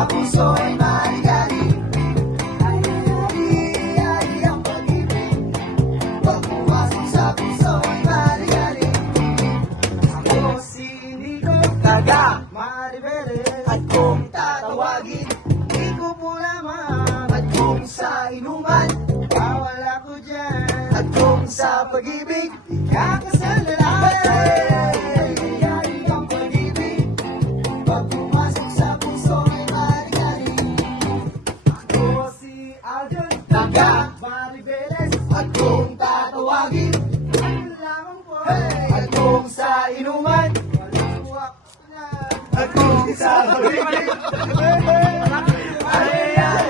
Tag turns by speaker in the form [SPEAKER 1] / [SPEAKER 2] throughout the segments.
[SPEAKER 1] abuso ay maaaring Taga Maribeles At kung tatawagin Di ko po lamang At kung sa inuman Bawal ako dyan. At kung sa pag-ibig Kakasal Taga Maribeles At kung tatawagin lamang po At kung sa inuman Walang uwak na At kung sa pag-ibig Ay, ay,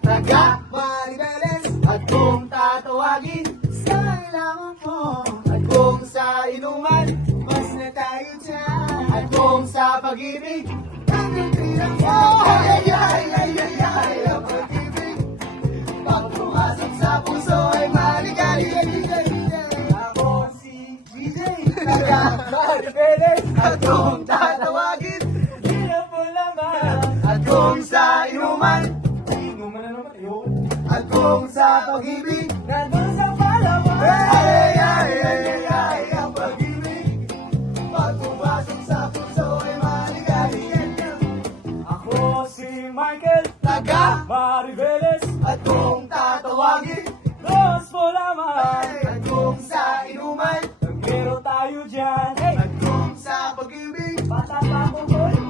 [SPEAKER 1] Taga Maribeles At tatawagin Sa ilangan mo At kung sa inuman na tayo dyan. At kung sa pag-ibig Ang nagtirang mo. Ay, ay, ay, ay, ay, ay Ang pag-ibig. Pag pumasok sa puso ay maligali Ako si DJ Taga Maribeles At kung tatawagin na mo laman At kung sa inuman Inuman na naman. Ayun At kung sa pag-ibig Nandun sa palawan tatawagin Dos mo naman At kung sa inuman. Pero tayo dyan. At kung sa pag-ibig. Bata pa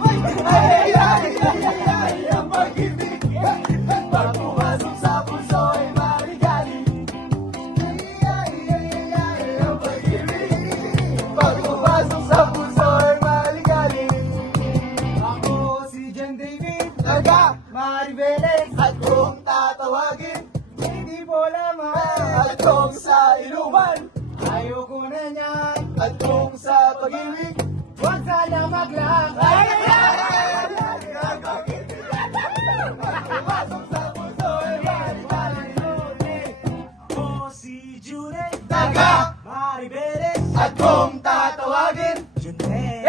[SPEAKER 1] Hindi po lamang At kung sa inuman Ayoko na niyan At kung sa pag-ibig Huwag sana maglang Ay, ay, ay, ay, ay, ay, ang pag-ibig Pumasok sa puso ay mali-mali Ako si Junay Taga Maribeles At kung tatawagin Junay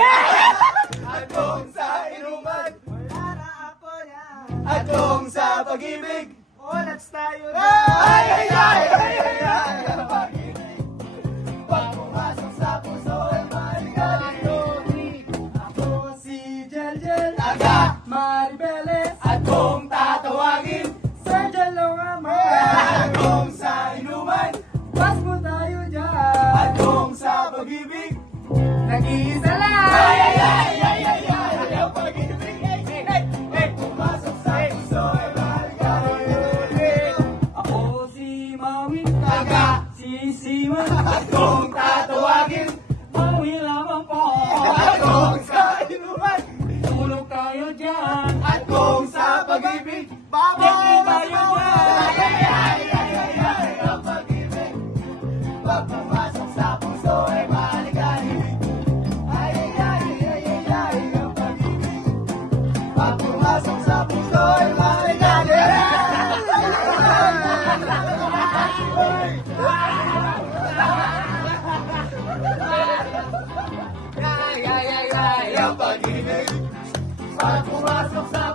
[SPEAKER 1] at kung sa inuman, wala na ako yan. At kung sa pag-ibig, ulats tayo na. Ay, ay, ay, ay, ay, ay, ang pag-ibig. Sa puso ay maligali. Ako si Jeljel, taga Maribeles. At kung tatawagin, Sir Jelo At kung sa inuman, pas mo tayo dyan. Sa pag-ibig, Vai para a população.